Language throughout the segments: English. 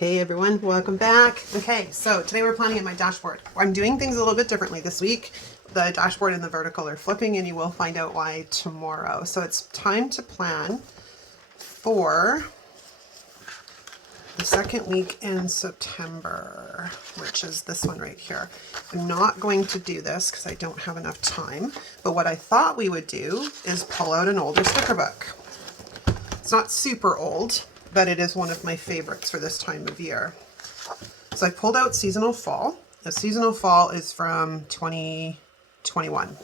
Hey everyone, welcome back. Okay, so today we're planning at my dashboard. I'm doing things a little bit differently this week. The dashboard and the vertical are flipping and you will find out why tomorrow. So it's time to plan for the second week in September, which is this one right here. I'm not going to do this because I don't have enough time, but what I thought we would do is pull out an older sticker book. It's not super old, but it is one of my favorites for this time of year. So I pulled out Seasonal Fall. The Seasonal Fall is from 2021.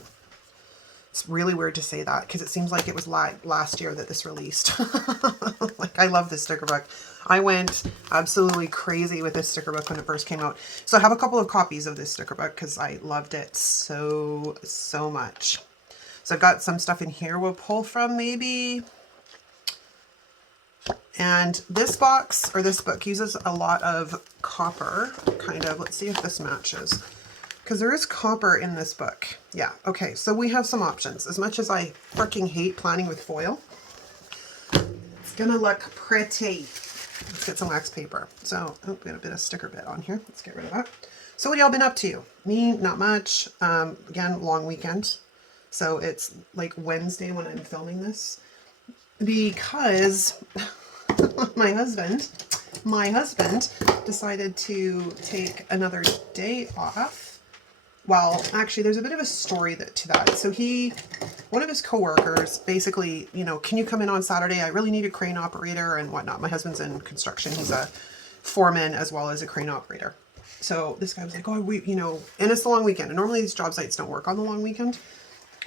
It's really weird to say that because it seems like it was last year that this released. Like, I love this sticker book. I went absolutely crazy with this sticker book when it first came out. So I have a couple of copies of this sticker book because I loved it so much. So I've got some stuff in here we'll pull from maybe. And this box, or this book, uses a lot of copper, kind of. Let's see if this matches. Because there is copper in this book. Yeah, okay, so we have some options. As much as I freaking hate planning with foil, it's gonna look pretty. Let's get some wax paper. So, oh, we got a bit of sticker bit on here. Let's get rid of that. So what y'all been up to? Me, not much. Again, long weekend. So it's like Wednesday when I'm filming this. Because my husband decided to take another day off. Well, actually, there's a bit of a story to that. So one of his coworkers basically, can you come in on Saturday? I really need a crane operator and whatnot. My husband's in construction. He's a foreman as well as a crane operator. So this guy was like, oh, and it's the long weekend. And normally these job sites don't work on the long weekend.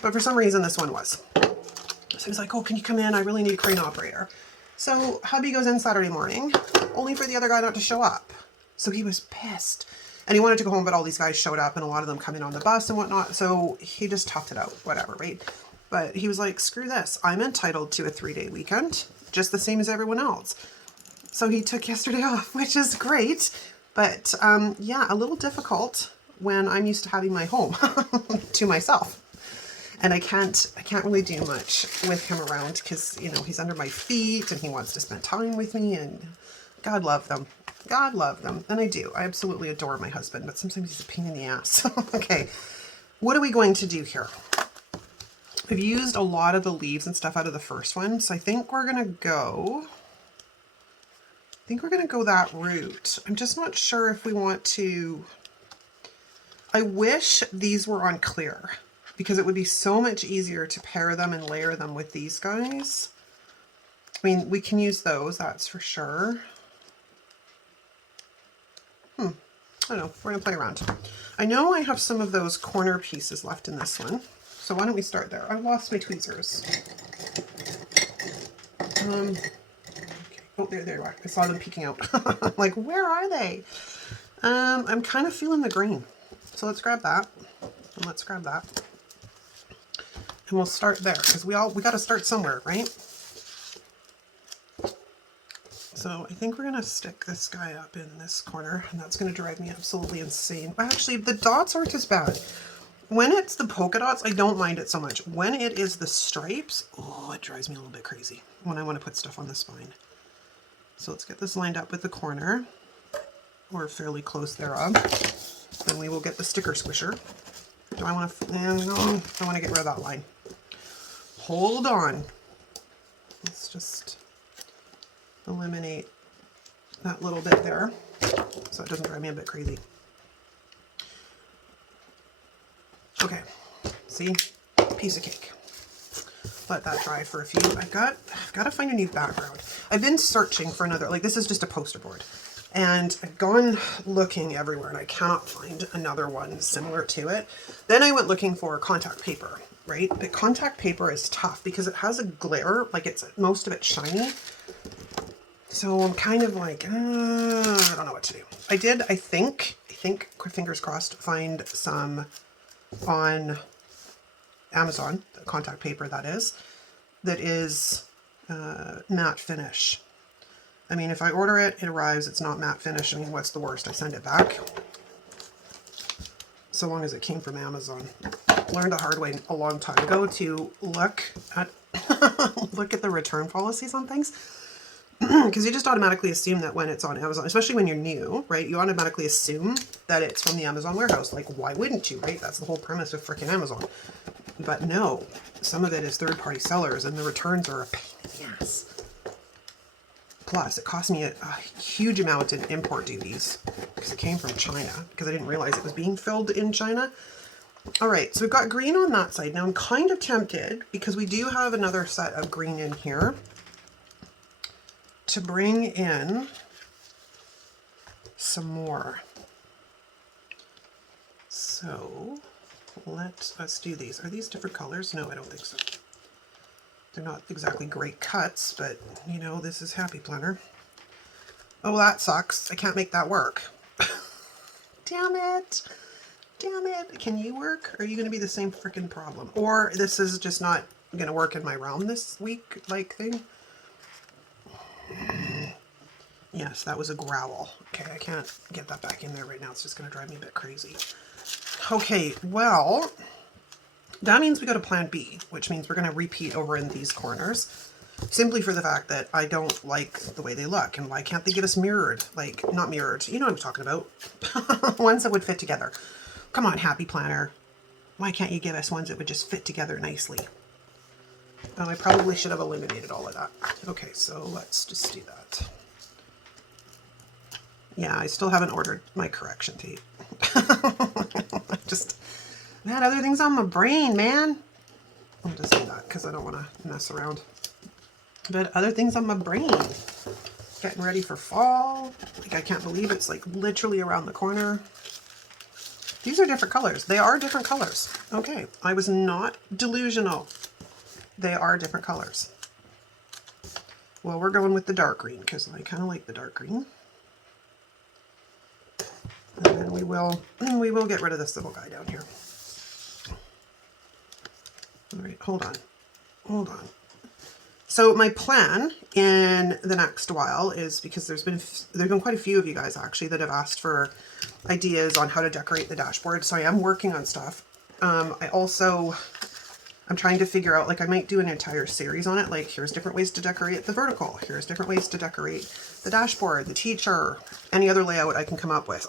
But for some reason, this one was. So he was like, oh, can you come in? I really need a crane operator. So hubby goes in Saturday morning, only for the other guy not to show up. So he was pissed. And he wanted to go home, but all these guys showed up and a lot of them come in on the bus and whatnot. So he just toughed it out, whatever, right? But he was like, screw this. I'm entitled to a 3-day weekend, just the same as everyone else. So he took yesterday off, which is great. But yeah, a little difficult when I'm used to having my home to myself. And I can't really do much with him around because, he's under my feet and he wants to spend time with me, and God love them. God love them. And I do. I absolutely adore my husband, but sometimes he's a pain in the ass. Okay, what are we going to do here? I've used a lot of the leaves and stuff out of the first one, so I think we're going to go that route. I'm just not sure if we want to. I wish these were on clear, because it would be so much easier to pair them and layer them with these guys. I mean, we can use those, that's for sure. I don't know, we're gonna play around. I know I have some of those corner pieces left in this one, so why don't we start there? I lost my tweezers. Okay. Oh, there you are. I saw them peeking out. Like, where are they? I'm kind of feeling the green. So let's grab that, and let's grab that. And we'll start there, because we got to start somewhere, right? So I think we're going to stick this guy up in this corner, and that's going to drive me absolutely insane. Actually, the dots aren't as bad. When it's the polka dots, I don't mind it so much. When it is the stripes, oh, it drives me a little bit crazy when I want to put stuff on the spine. So let's get this lined up with the corner, or fairly close thereof. Then we will get the sticker squisher. Do I want to, no, I want to get rid of that line. Hold on. Let's just eliminate that little bit there so it doesn't drive me a bit crazy. Okay, see? Piece of cake. Let that dry for a few. I've got to find a new background. I've been searching for another, like, this is just a poster board. And I've gone looking everywhere and I cannot find another one similar to it. Then I went looking for contact paper, right? But contact paper is tough because it has a glare, like most of it's shiny. So I'm kind of like, I don't know what to do. I think, fingers crossed, find some on Amazon, the contact paper that is matte finish. I mean, if I order it, it arrives, it's not matte finish. I mean, what's the worst? I send it back. So long as it came from Amazon. Learned the hard way a long time ago to look at the return policies on things. because you just automatically assume that when it's on Amazon, especially when you're new, right? You automatically assume that it's from the Amazon warehouse. Like, why wouldn't you, right? That's the whole premise of freaking Amazon. But no, some of it is third-party sellers, and the returns are a pain in the ass. Plus, it cost me a huge amount in import duties because it came from China, because I didn't realize it was being filled in China. All right, so we've got green on that side. Now I'm kind of tempted, because we do have another set of green in here, to bring in some more. So let us do these. Are these different colors? No, I don't think so. They're not exactly great cuts, but you know, this is Happy Planner. Oh, that sucks. I can't make that work. Damn it. Damn it. Can you work? Or are you going to be the same freaking problem? Or this is just not going to work in my realm this week, like thing. Yes, that was a growl. Okay, I can't get that back in there right now. It's just going to drive me a bit crazy. Okay, well, that means we go to plan B, which means we're going to repeat over in these corners, simply for the fact that I don't like the way they look. And why can't they give us mirrored? Like, not mirrored, you know what I'm talking about. Ones that would fit together. Come on, Happy Planner. Why can't you give us ones that would just fit together nicely? I probably should have eliminated all of that. Okay, so let's just do that. Yeah, I still haven't ordered my correction tape. Just, I had other things on my brain, man. I'll just do that because I don't want to mess around. But other things on my brain. Getting ready for fall. Like, I can't believe it's like literally around the corner. These are different colors. They are different colors. Okay, I was not delusional. They are different colors. Well, we're going with the dark green because I kind of like the dark green. And then we will get rid of this little guy down here. All right, hold on. Hold on. So my plan in the next while is, because there's been quite a few of you guys actually that have asked for ideas on how to decorate the dashboard. So I am working on stuff. I'm trying to figure out, like, I might do an entire series on it. Like, here's different ways to decorate the vertical. Here's different ways to decorate the dashboard, the teacher, any other layout I can come up with.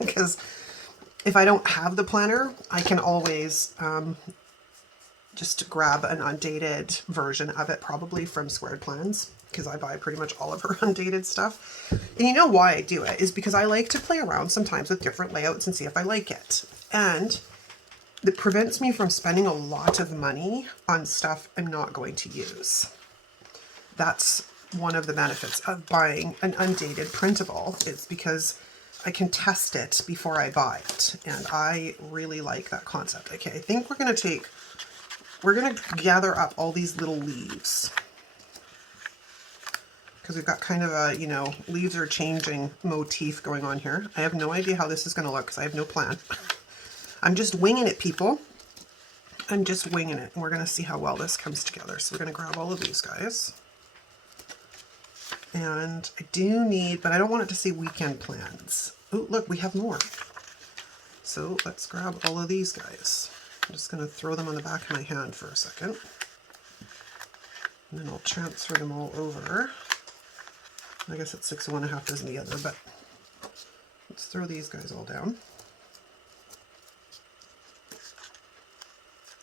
Because if I don't have the planner, I can always just grab an undated version of it, probably from Squared Plans, because I buy pretty much all of her undated stuff. And you know why I do it is because I like to play around sometimes with different layouts and see if I like it. And it prevents me from spending a lot of money on stuff I'm not going to use. That's one of the benefits of buying an undated printable, is because I can test it before I buy it. And I really like that concept. Okay, I think we're going to gather up all these little leaves, because we've got kind of a, you know, leaves are changing motif going on here. I have no idea how this is going to look because I have no plan. I'm just winging it, people. I'm just winging it, and we're going to see how well this comes together. So we're going to grab all of these guys. And I do need, but I don't want it to say weekend plans. Oh, look, we have more. So let's grab all of these guys. I'm just going to throw them on the back of my hand for a second. And then I'll transfer them all over. I guess it's 6 of one, a half dozen the other, but let's throw these guys all down.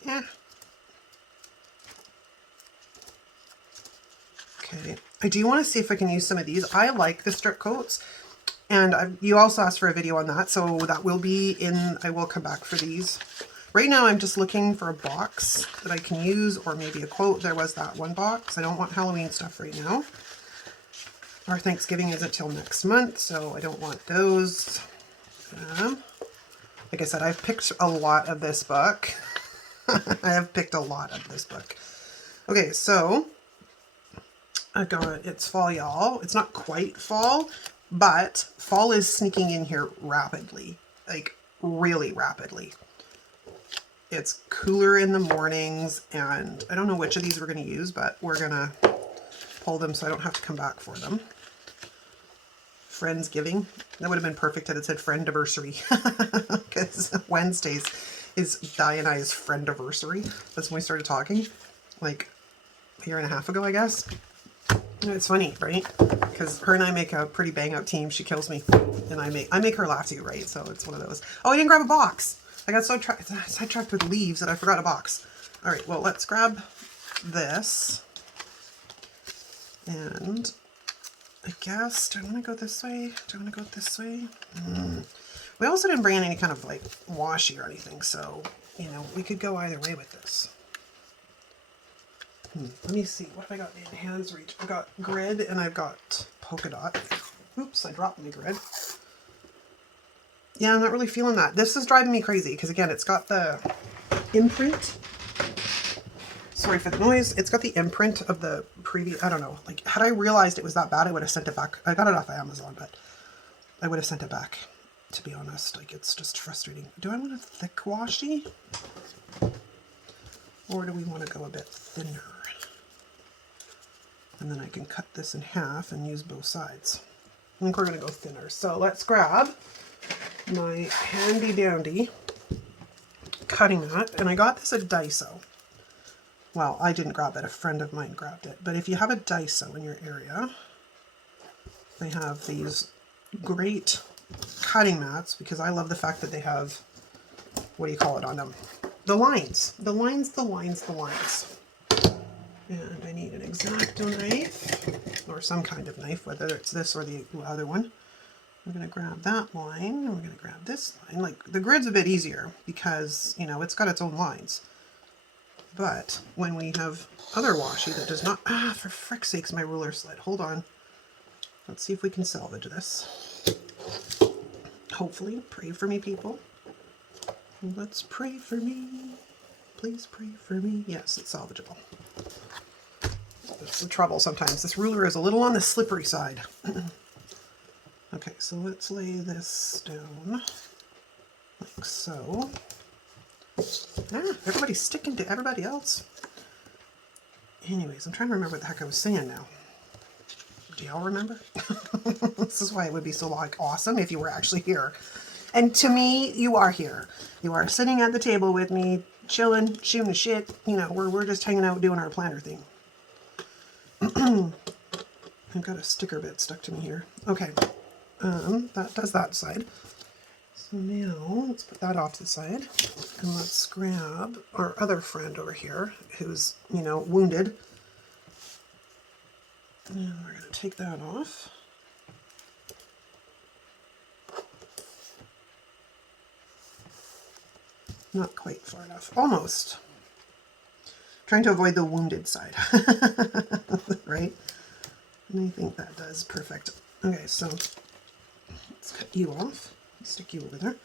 Yeah. Okay, I do want to see if I can use some of these. I like the strip coats, and you also asked for a video on that, so that will be in, I will come back for these. Right now I'm just looking for a box that I can use, or maybe a quote. There was that one box. I don't want Halloween stuff right now. Our Thanksgiving isn't till next month, so I don't want those. Like I said, I've picked a lot of this book. I have picked a lot of this book. Okay, so I got, it's fall, y'all. It's not quite fall, but fall is sneaking in here rapidly, like really rapidly. It's cooler in the mornings, and I don't know which of these we're going to use, but we're going to pull them so I don't have to come back for them. Friendsgiving. That would have been perfect had it said Friendiversary, because Wednesdays is Di and I's Friendiversary. That's when we started talking, like a year and a half ago, I guess. It's funny, right? Because her and I make a pretty bang up team. She kills me, and I make her laugh too, right? So it's one of those. Oh, I didn't grab a box. I got so sidetracked with leaves that I forgot a box. All right, well, let's grab this. And I guess, do I want to go this way? Do I want to go this way? We also didn't bring in any kind of like washi or anything, so, you know, we could go either way with this. Let me see, what have I got in hand's reach? I've got grid and I've got polka dot. Oops, I dropped my grid. Yeah, I'm not really feeling that. This is driving me crazy because, again, it's got the imprint. Sorry for the noise. It's got the imprint of the previous, I don't know. Like, had I realized it was that bad, I would have sent it back. I got it off of Amazon, but I would have sent it back, to be honest. Like, it's just frustrating. Do I want a thick washi? Or do we want to go a bit thinner? And then I can cut this in half and use both sides. I think we're going to go thinner. So let's grab my handy dandy cutting mat. And I got this at Daiso. Well, I didn't grab it. A friend of mine grabbed it. But if you have a Daiso in your area, they have these great cutting mats because I love the fact that they have, what do you call it on them? The lines. The lines, the lines, the lines. And I need an X-Acto knife or some kind of knife, whether it's this or the other one. I'm going to grab that line and we're going to grab this line. Like, the grid's a bit easier because, you know, it's got its own lines. But when we have other washi that does not, for frick's sakes, my ruler slid. Hold on. Let's see if we can salvage this. Hopefully. Pray for me, people. Let's pray for me. Please pray for me. Yes, it's salvageable. That's the trouble sometimes. This ruler is a little on the slippery side. Okay, so let's lay this down like so. Everybody's sticking to everybody else. Anyways, I'm trying to remember what the heck I was saying now. Do y'all remember? This is why it would be so like awesome if you were actually here. And to me, you are here. You are sitting at the table with me, chilling, shooting the shit. You know, we're just hanging out doing our planner thing. I've got a sticker bit stuck to me here. Okay, that does that side. So now let's put that off to the side and let's grab our other friend over here who's, you know, wounded. And we're going to take that off. Not quite far enough. Almost. Trying to avoid the wounded side. Right? And I think that does perfect. Okay, so let's cut you off. Stick you over there.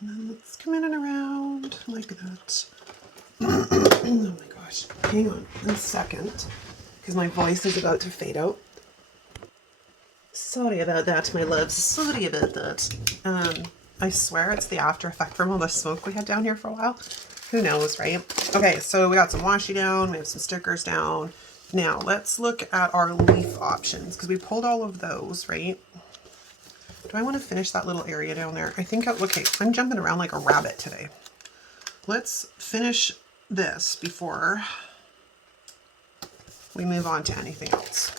And then let's come in and around like that. Oh my gosh. Hang on a second, because my voice is about to fade out. Sorry about that, my loves. Sorry about that. I swear it's the after effect from all the smoke we had down here for a while. Who knows, right? Okay, so we got some washi down, we have some stickers down. Now let's look at our leaf options because we pulled all of those, right? Do I want to finish that little area down there? I think, okay, I'm jumping around like a rabbit today. Let's finish this before we move on to anything else.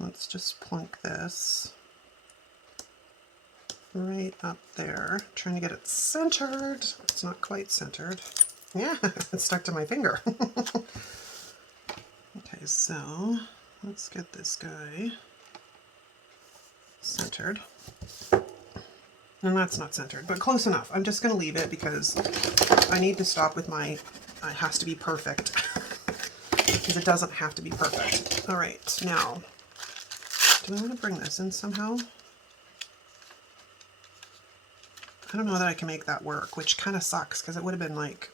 Let's just plunk this right up there. Trying to get it centered. It's not quite centered. Yeah, it's stuck to my finger. Okay, so let's get this guy centered. And that's not centered, but close enough. I'm just going to leave it because I need to stop with my, it has to be perfect. Because it doesn't have to be perfect. All right, now, do I want to bring this in somehow? I don't know that I can make that work, which kind of sucks because it would have been like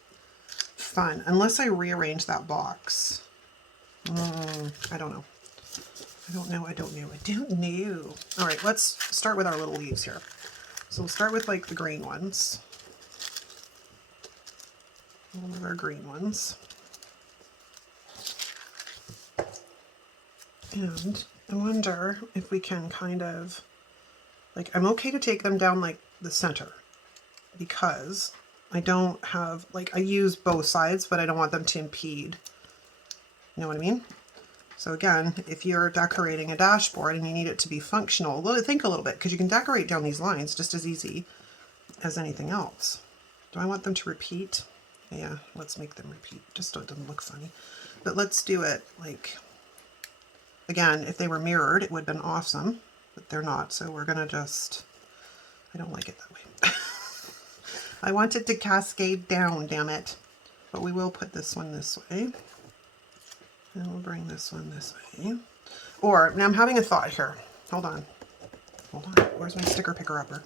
fun. Unless I rearrange that box. I don't know. I don't know. All right, let's start with our little leaves here. So we'll start with like the green ones. All of our green ones. And I wonder if we can kind of, like, I'm okay to take them down like the center because I don't have, like, I use both sides, but I don't want them to impede. You know what I mean? So again, if you're decorating a dashboard and you need it to be functional, think a little bit, because you can decorate down these lines just as easy as anything else. Do I want them to repeat? Yeah, let's make them repeat, just so it doesn't look funny. But let's do it like, again, if they were mirrored, it would have been awesome, but they're not. So we're gonna just, I don't like it that way. I want it to cascade down, damn it. But we will put this one this way. And we'll bring this one this way. Or, now I'm having a thought here. Hold on. Hold on. Where's my sticker picker upper?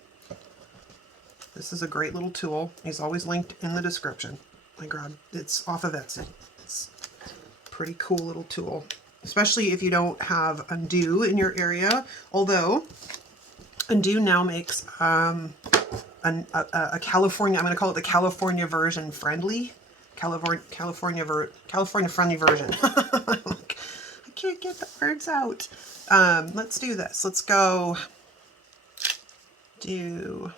This is a great little tool. It's always linked in the description. I grabbed, it's off of Etsy. It's a pretty cool little tool, especially if you don't have undo in your area. Although undo now makes a California, I'm going to call it the California version friendly. California friendly version. I can't get the words out. Let's do this. Let's go do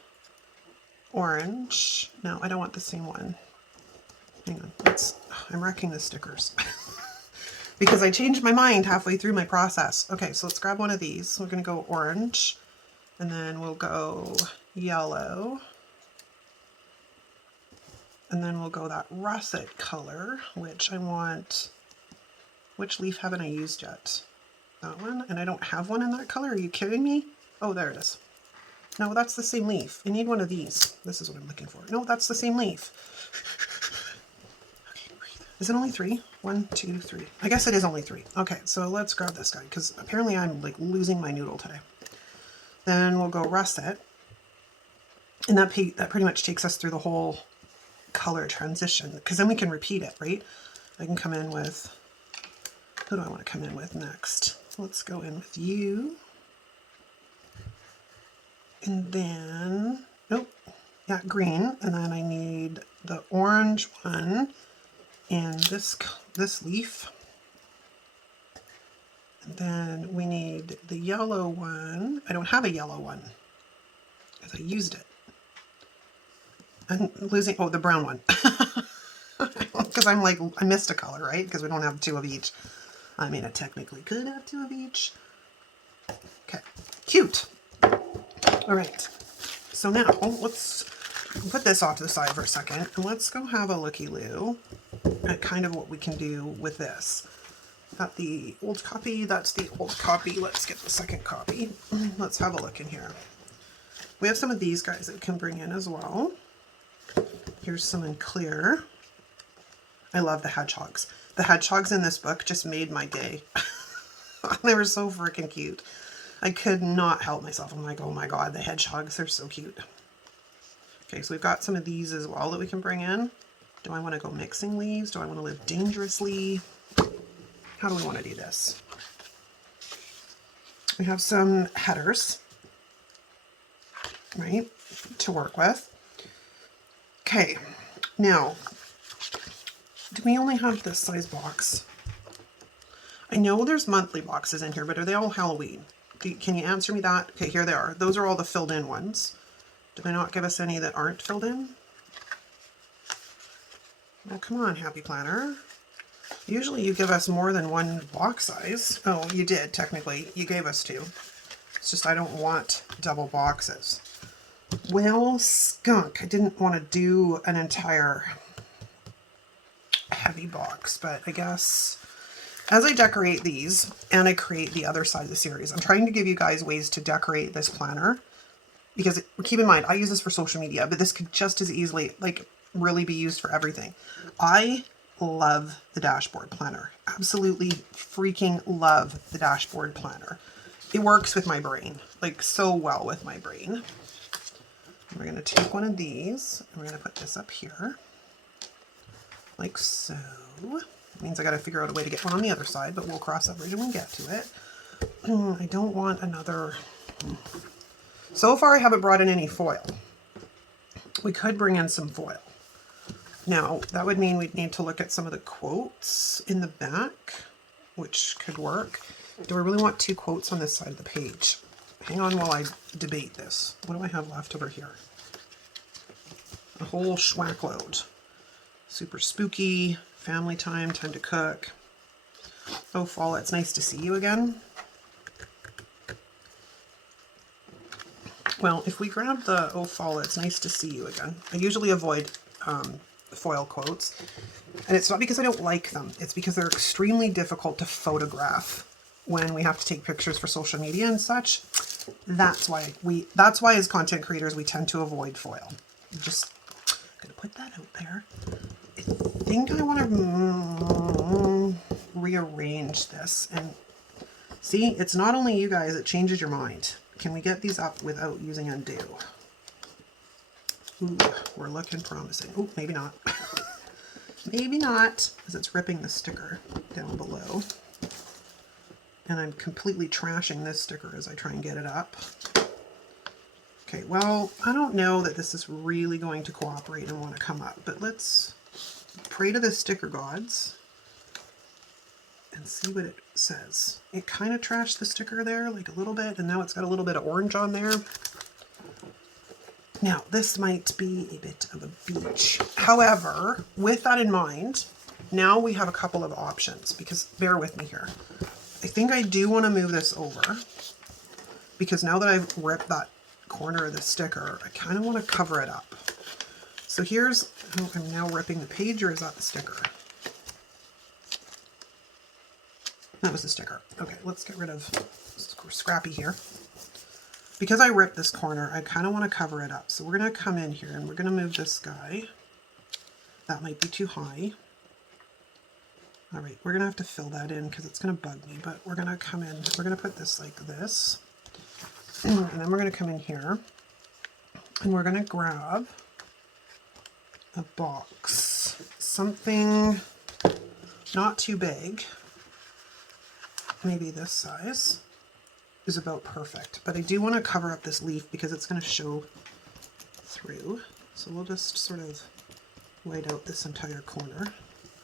orange. No, I don't want the same one. Hang on. I'm wrecking the stickers because I changed my mind halfway through my process. Okay, so let's grab one of these. We're going to go orange, and then we'll go yellow, and then we'll go that russet color, which I want. Which leaf haven't I used yet? That one? And I don't have one in that color. Are you kidding me? Oh, there it is. No, that's the same leaf. I need one of these. This is what I'm looking for. No, that's the same leaf. Okay, breathe. Is it only 3? 1, 2, 3. I guess it is only 3. Okay, so let's grab this guy because apparently I'm like losing my noodle today. Then we'll go russet. And that pretty much takes us through the whole color transition, because then we can repeat it, right? I can come in with, who do I want to come in with next? Let's go in with you. And then, nope, yeah, green. And then I need the orange one and this leaf. And then we need the yellow one. I don't have a yellow one because I used it. I'm losing, oh, the brown one. Because I'm like, I missed a color, right? Because we don't have 2 of each. I mean, I technically could have 2 of each. Okay, cute. All right, so now let's put this off to the side for a second, and let's go have a looky-loo at kind of what we can do with this. Got the old copy, that's the old copy. Let's get the second copy. Let's have a look in here. We have some of these guys that we can bring in as well. Here's some in clear. I love the hedgehogs. The hedgehogs in this book just made my day. They were so freaking cute. I could not help myself. I'm like, oh my god, the hedgehogs, they're so cute. Okay, so we've got some of these as well that we can bring in. Do I want to go mixing leaves? Do I want to live dangerously? How do we want to do this? We have some headers, right, to work with. Okay, now, do we only have this size box? I know there's monthly boxes in here, but are they all Halloween? Can you answer me that? Okay, here they are. Those are all the filled in ones. Do they not give us any that aren't filled in? Oh, come on, Happy Planner. Usually you give us more than 1 box size. Oh, you did, technically. You gave us 2. It's just I don't want double boxes. Well, skunk. I didn't want to do an entire heavy box, but I guess as I decorate these and I create the other side of the series, I'm trying to give you guys ways to decorate this planner, because keep in mind, I use this for social media, but this could just as easily like really be used for everything. I love the dashboard planner. Absolutely freaking love the dashboard planner. It works with my brain, like so well with my brain. We're going to take one of these and we're going to put this up here like so. It means I got to figure out a way to get one on the other side, but we'll cross that bridge when we get to it. I don't want another. So far I haven't brought in any foil. We could bring in some foil. Now that would mean we'd need to look at some of the quotes in the back, which could work. Do I really want 2 quotes on this side of the page? Hang on while I debate this. What do I have left over here? A whole schwack load. Super spooky, family time, time to cook. Oh, fall, it's nice to see you again. Well, if we grab the oh, fall, it's nice to see you again. I usually avoid foil quotes. And it's not because I don't like them. It's because they're extremely difficult to photograph when we have to take pictures for social media and such. That's why as content creators, we tend to avoid foil. Just gonna put that out there. I think I want to rearrange this. And see, it's not only you guys, it changes your mind. Can we get these up without using undo? Ooh, we're looking promising. Ooh, maybe not. Maybe not, because it's ripping the sticker down below. And I'm completely trashing this sticker as I try and get it up. Okay, well, I don't know that this is really going to cooperate and want to come up, but let's pray to the sticker gods and see what it says. It kind of trashed the sticker there, like a little bit, and now it's got a little bit of orange on there. Now, this might be a bit of a beach. However, with that in mind, now we have a couple of options, because bear with me here. I think I do want to move this over, because now that I've ripped that corner of the sticker, I kind of want to cover it up. So here's, oh, I'm now ripping the page, or is that the sticker? That was the sticker. Okay, let's get rid of Scrappy here. Because I ripped this corner, I kind of want to cover it up. So we're going to come in here and we're going to move this guy. That might be too high. All right, we're going to have to fill that in because it's going to bug me, but we're going to come in, we're going to put this like this. And then we're going to come in here and we're going to grab a box. Something not too big. Maybe this size is about perfect, but I do want to cover up this leaf because it's going to show through. So we'll just sort of white out this entire corner.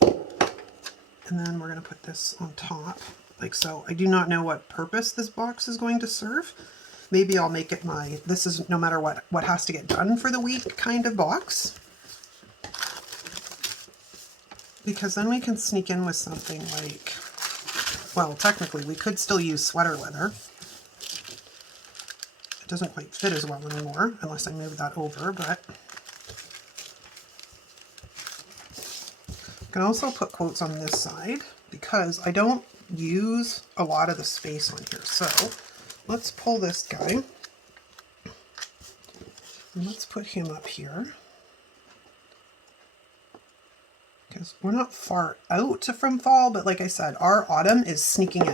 And then we're going to put this on top like so. I do not know what purpose this box is going to serve. Maybe I'll make it my, this is no matter what has to get done for the week kind of box. Because then we can sneak in with something like, well, technically we could still use sweater leather. It doesn't quite fit as well anymore, unless I move that over, but I can also put quotes on this side because I don't use a lot of the space on here. So let's pull this guy and let's put him up here because we're not far out from fall, but like I said, our autumn is sneaking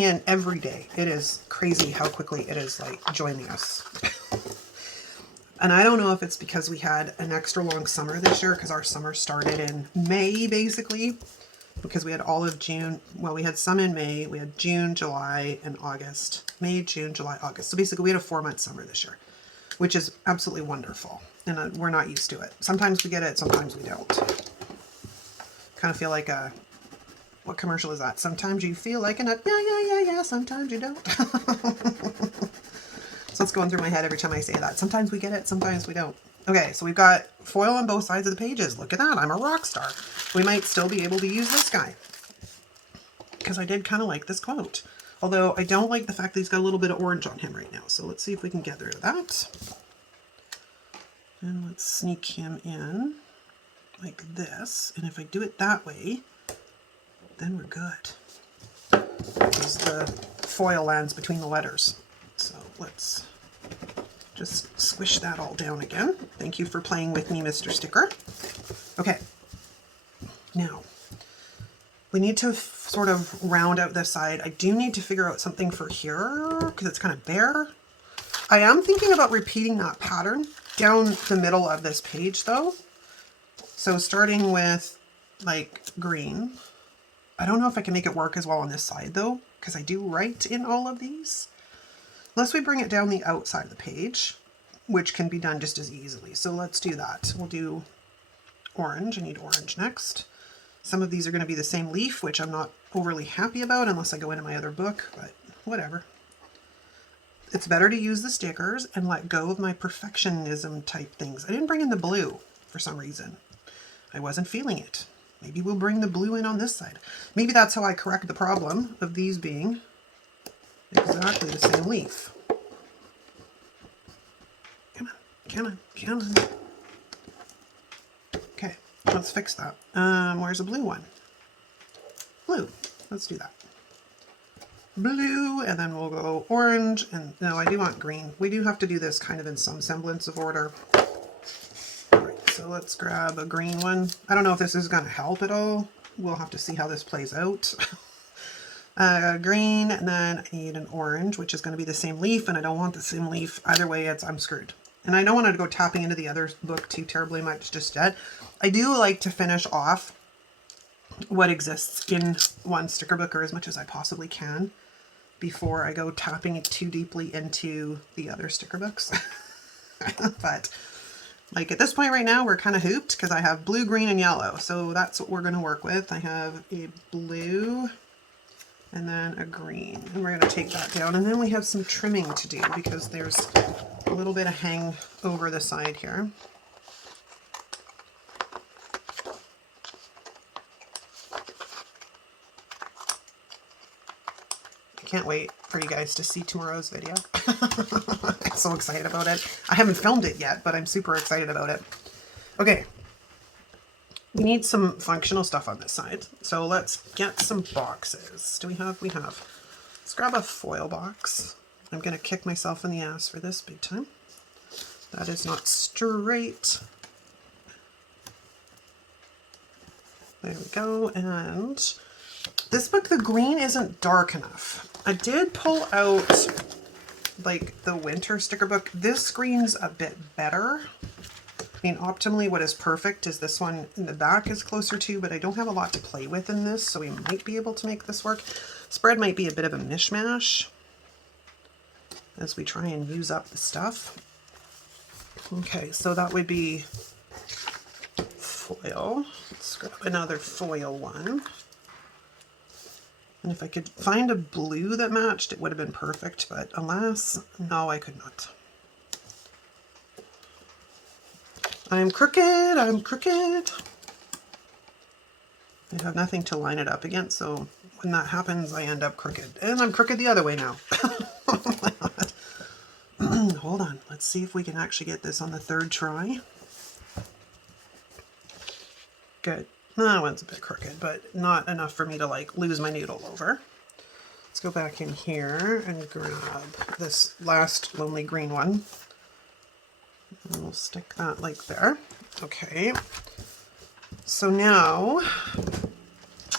in every day. It is crazy how quickly it is like joining us. And I don't know if it's because we had an extra long summer this year because our summer started in May basically, because we had all of June. Well, we had some in May, we had June, July, and August. May, June, July, August. So basically we had a 4-month summer this year, which is absolutely wonderful. And we're not used to it. Sometimes we get it, sometimes we don't. Kind of feel like a, what commercial is that? Sometimes you feel like a nut. Yeah, sometimes you don't. So it's going through my head every time I say that. Sometimes we get it, sometimes we don't. Okay, so we've got foil on both sides of the pages. Look at that, I'm a rock star. We might still be able to use this guy because I did kind of like this quote. Although I don't like the fact that he's got a little bit of orange on him right now. So let's see if we can get rid of that. And let's sneak him in like this. And if I do it that way, then we're good. Because the foil lands between the letters. So let's just squish that all down again. Thank you for playing with me, Mr. Sticker. Okay, now we need to sort of round out this side. I do need to figure out something for here because it's kind of bare. I am thinking about repeating that pattern down the middle of this page though. So starting with like green. I don't know if I can make it work as well on this side though, because I do write in all of these. Unless we bring it down the outside of the page, which can be done just as easily. So let's do that. We'll do orange. I need orange next. Some of these are going to be the same leaf, which I'm not overly happy about unless I go into my other book, but whatever. It's better to use the stickers and let go of my perfectionism type things. I didn't bring in the blue for some reason. I wasn't feeling it. Maybe we'll bring the blue in on this side. Maybe that's how I correct the problem of these being exactly the same leaf. Come on, come on, come on. Okay, let's fix that. Where's the blue one? Blue. Let's do that. Blue, and then we'll go orange, and no, I do want green. We do have to do this kind of in some semblance of order. All right, so let's grab a green one. I don't know if this is going to help at all. We'll have to see how this plays out. Green, and then I need an orange, which is going to be the same leaf, and I don't want the same leaf. Either way, I'm screwed. And I don't want to go tapping into the other book too terribly much just yet. I do like to finish off what exists in one sticker book, or as much as I possibly can, before I go tapping too deeply into the other sticker books. But like at this point right now, we're kind of hooped because I have blue, green, and yellow. So that's what we're going to work with. I have a blue and then a green, and we're going to take that down. And then we have some trimming to do because there's a little bit of hang over the side here. Can't wait for you guys to see tomorrow's video. I'm so excited about it. I haven't filmed it yet, but I'm super excited about it. Okay. We need some functional stuff on this side. So let's get some boxes. We have. Let's grab a foil box. I'm going to kick myself in the ass for this big time. That is not straight. There we go. And this book, the green isn't dark enough. I did pull out like the winter sticker book. This green's a bit better. I mean, optimally what is perfect is this one in the back is closer to, but I don't have a lot to play with in this, so we might be able to make this work. Spread might be a bit of a mishmash as we try and use up the stuff. Okay, so that would be foil. Let's grab another foil one. And if I could find a blue that matched, it would have been perfect, but alas, no, I could not. I'm crooked, I'm crooked. I have nothing to line it up against, so when that happens, I end up crooked. And I'm crooked the other way now. Hold on, let's see if we can actually get this on the third try. Good. That one's a bit crooked, but not enough for me to like lose my needle over. Let's go back in here and grab this last lonely green one. And we'll stick that like there. Okay. So now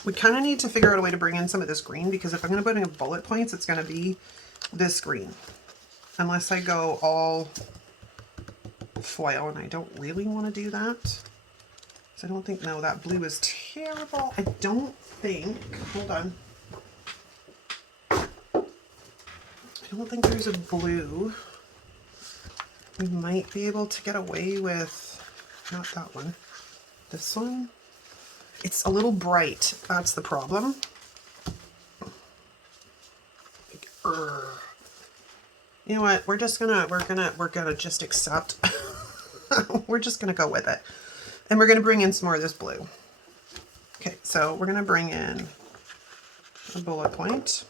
we kind of need to figure out a way to bring in some of this green, because if I'm going to put in bullet points, it's going to be this green. Unless I go all foil, and I don't really want to do that. I don't think, no, that blue is terrible. I don't think, hold on. I don't think there's a blue. We might be able to get away with, not that one, this one. It's a little bright, that's the problem. Like, you know what, we're gonna just accept. We're just gonna go with it. And we're going to bring in some more of this blue. Okay, so we're going to bring in a bullet point.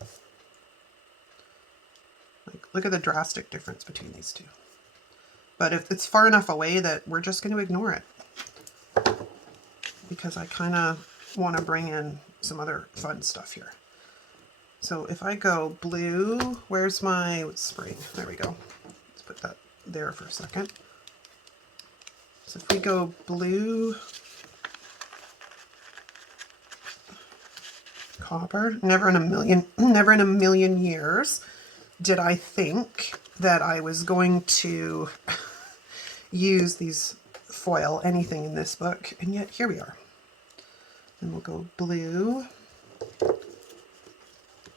Like, look at the drastic difference between these two. But if it's far enough away that we're just going to ignore it. Because I kind of want to bring in some other fun stuff here. So if I go blue, where's my spring? There we go. Let's put that there for a second. So if we go blue, copper, never in a million years did I think that I was going to use these foil anything in this book, and yet here we are. And we'll go blue,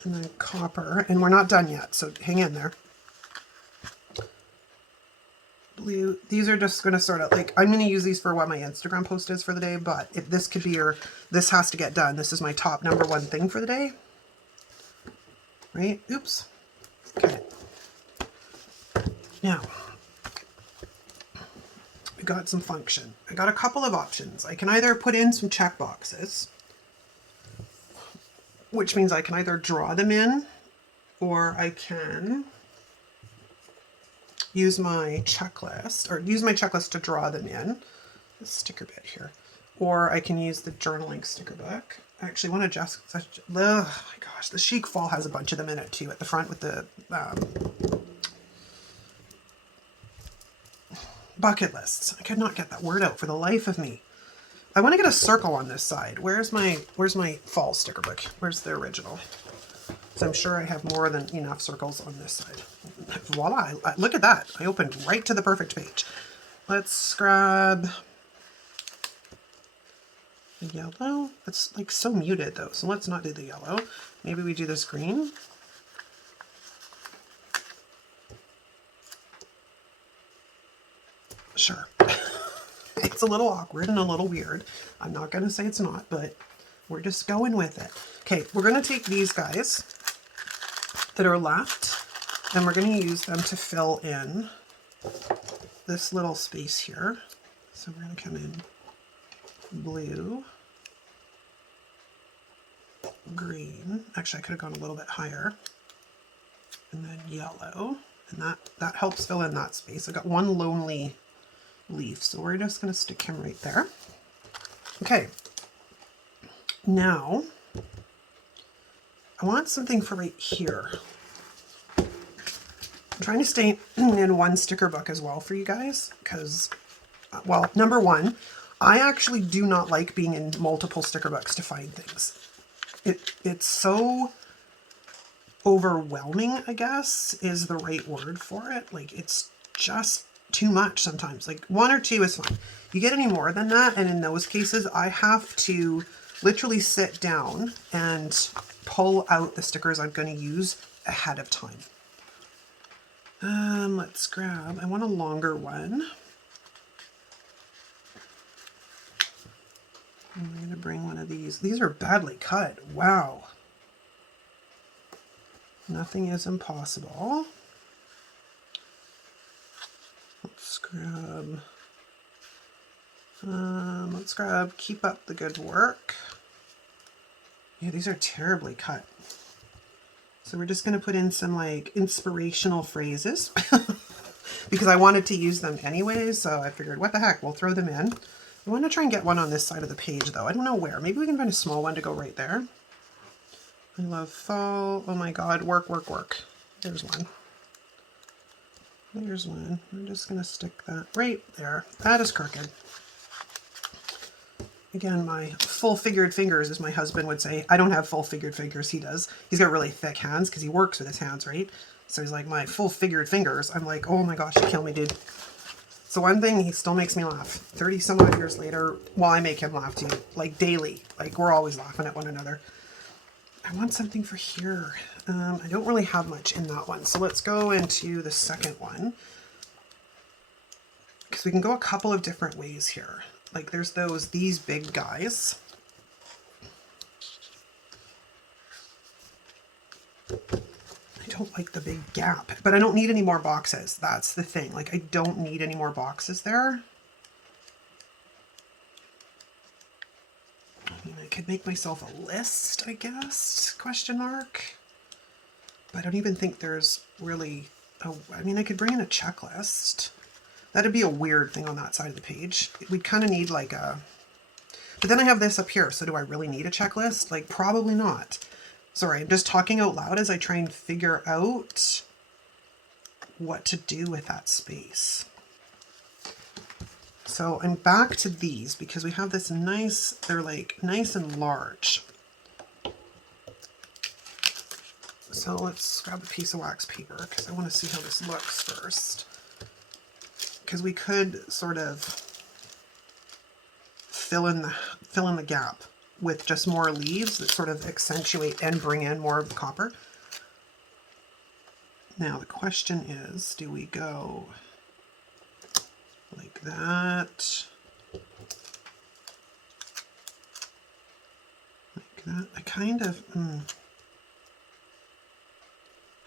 and then copper, and we're not done yet, so hang in there. Blue. These are just going to sort of like, I'm going to use these for what my Instagram post is for the day, but if this could be your, this has to get done. This is my top #1 thing for the day. Right? Oops. Okay. Now, we got some function. I got a couple of options. I can either put in some check boxes, which means I can either draw them in, or I can use my checklist to draw them in. This sticker bit here. Or I can use the journaling sticker book. I actually want to just, oh my gosh, the Chic Fall has a bunch of them in it too at the front with the bucket lists. I could not get that word out for the life of me. I want to get a circle on this side. Where's my fall sticker book? Where's the original? So I'm sure I have more than enough circles on this side. Voila, look at that. I opened right to the perfect page. Let's grab the yellow. It's like so muted though, so let's not do the yellow. Maybe we do this green. Sure. It's a little awkward and a little weird. I'm not going to say it's not, but we're just going with it. Okay, we're going to take these guys that are left and we're going to use them to fill in this little space here. So we're going to come in blue, green. Actually, I could have gone a little bit higher. And then yellow. And that helps fill in that space. I got one lonely leaf, so we're just going to stick him right there. Okay, now I want something for right here. I'm trying to stay in one sticker book as well for you guys because, well, number one, I actually do not like being in multiple sticker books to find things. It's so overwhelming, I guess, is the right word for it. Like, it's just too much sometimes. Like, one or two is fine. You get any more than that, and in those cases, I have to literally sit down and pull out the stickers I'm going to use ahead of time. Let's grab, I want a longer one. I'm going to bring one of these. These are badly cut. Wow. Nothing is impossible. Let's grab Keep Up the Good Work. Yeah, these are terribly cut. So we're just going to put in some like inspirational phrases because I wanted to use them anyways. So I figured, what the heck, we'll throw them in. I want to try and get one on this side of the page though. I don't know where. Maybe we can find a small one to go right there. I love fall. Oh my God, work, work, work. There's one. There's one. I'm just going to stick that right there. That is crooked. Again, my full-figured fingers, as my husband would say. I don't have full-figured fingers. He does. He's got really thick hands because he works with his hands, right? So he's like, my full-figured fingers. I'm like, oh my gosh, you kill me, dude. So one thing, he still makes me laugh. 30 some odd years later, well, I make him laugh too. Like daily. Like we're always laughing at one another. I want something for here. I don't really have much in that one. So let's go into the second one. Because we can go a couple of different ways here. Like there's these big guys. I don't like the big gap, but I don't need any more boxes. That's the thing. Like I don't need any more boxes there. I mean, I could make myself a list, I guess, question mark. But I don't even think there's really, I mean, I could bring in a checklist. That'd be a weird thing on that side of the page. We'd kind of need like a, but then I have this up here. So do I really need a checklist? Like probably not. Sorry, I'm just talking out loud as I try and figure out what to do with that space. So I'm back to these because we have this nice, they're like nice and large. So let's grab a piece of wax paper because I want to see how this looks first. Because we could sort of fill in the gap with just more leaves that sort of accentuate and bring in more of the copper. Now the question is, do we go like that? Like that? I kind of, I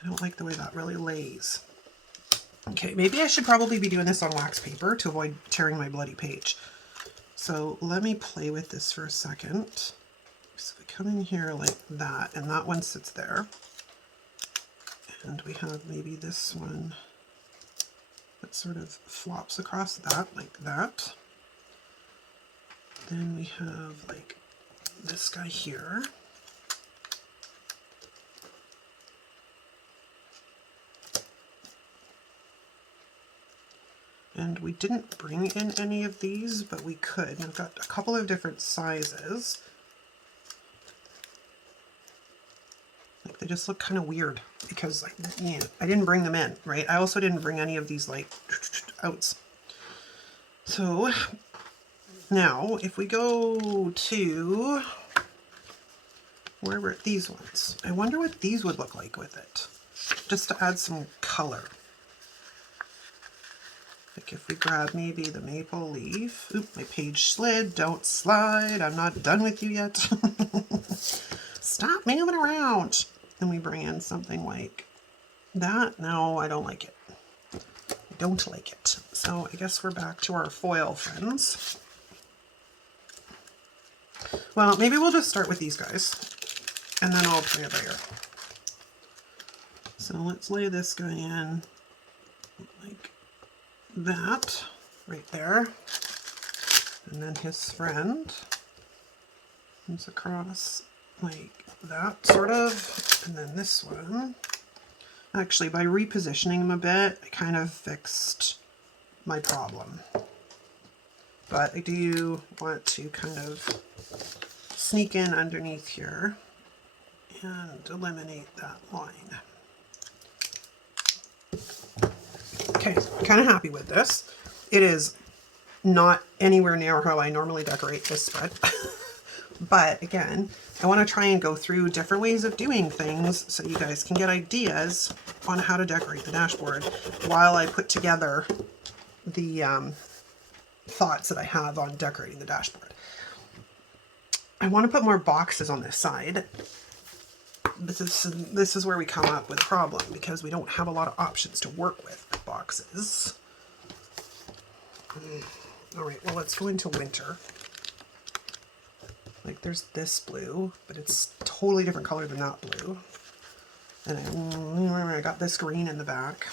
don't like the way that really lays. Okay, maybe I should probably be doing this on wax paper to avoid tearing my bloody page. So let me play with this for a second. So we come in here like that, and that one sits there. And we have maybe this one that sort of flops across that, like that. Then we have like this guy here. And we didn't bring in any of these, but we could. And I've got a couple of different sizes. Like they just look kind of weird because like, yeah, I didn't bring them in, right? I also didn't bring any of these like outs. So now if we go to where were these ones? I wonder what these would look like with it, just to add some color. Like if we grab maybe the maple leaf. Oop, my page slid. Don't slide. I'm not done with you yet. Stop moving around. And we bring in something like that. No, I don't like it. I don't like it. So I guess we're back to our foil friends. Well, maybe we'll just start with these guys. And then I'll play a layer. So let's lay this guy in like that right there, and then his friend comes across like that sort of, and then this one. Actually, by repositioning him a bit, I kind of fixed my problem, but I do want to kind of sneak in underneath here and eliminate that line. Okay, kind of happy with this. It is not anywhere near how I normally decorate this spread. But again, I want to try and go through different ways of doing things so you guys can get ideas on how to decorate the dashboard while I put together the thoughts that I have on decorating the dashboard. I want to put more boxes on this side. This is where we come up with a problem because we don't have a lot of options to work with boxes. All right, well, let's go into winter. Like there's this blue, but it's totally different color than that blue. And I got this green in the back.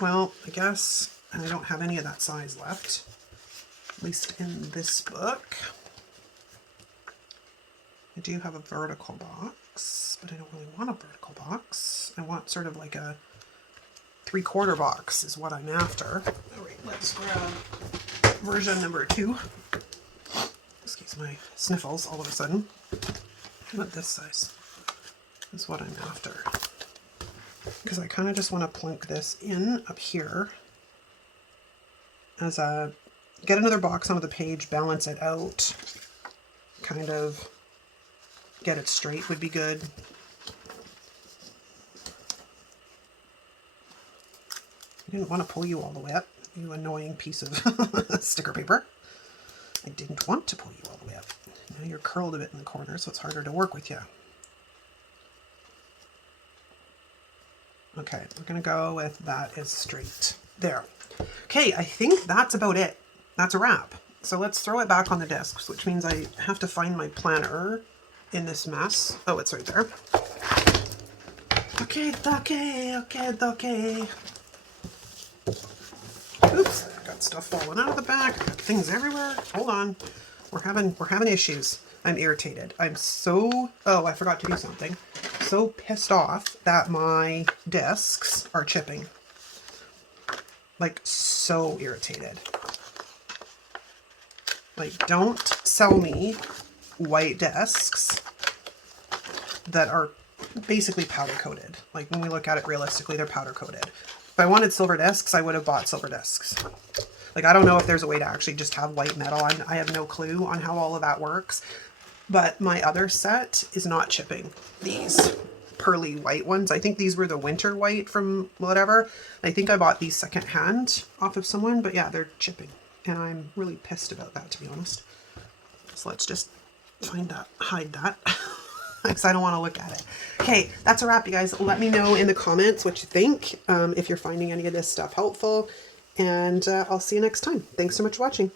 Well, I guess I don't have any of that size left, at least in this book. I do have a vertical box, but I don't really want a vertical box. I want sort of like a 3/4 box is what I'm after. All right, let's grab version number 2. Excuse my sniffles all of a sudden. How about this size? Is what I'm after. Because I kind of just want to plunk this in up here as a, get another box onto the page, balance it out, kind of get it straight would be good. I didn't want to pull you all the way up, you annoying piece of sticker paper. I didn't want to pull you all the way up. Now you're curled a bit in the corner, so it's harder to work with you. Okay, we're going to go with that is straight. There. Okay, I think that's about it. That's a wrap. So let's throw it back on the discs, which means I have to find my planner in this mess. Oh, it's right there. Okay. Oops, I got stuff falling out of the back. I got things everywhere. Hold on. We're having issues. I'm irritated. I'm so, oh, I forgot to do something. So pissed off that my discs are chipping. Like, so irritated. Like, don't sell me white discs that are basically powder coated. Like, when we look at it realistically, they're powder coated. If I wanted silver discs, I would have bought silver discs. Like, I don't know if there's a way to actually just have white metal. I have no clue on how all of that works. But my other set is not chipping. These pearly white ones. I think these were the winter white from whatever. I think I bought these secondhand off of someone. But yeah, they're chipping. And I'm really pissed about that, to be honest. So let's just find that, hide that. because I don't want to look at it. Okay, that's a wrap, you guys. Let me know in the comments what you think, if you're finding any of this stuff helpful, and I'll see you next time. Thanks so much for watching.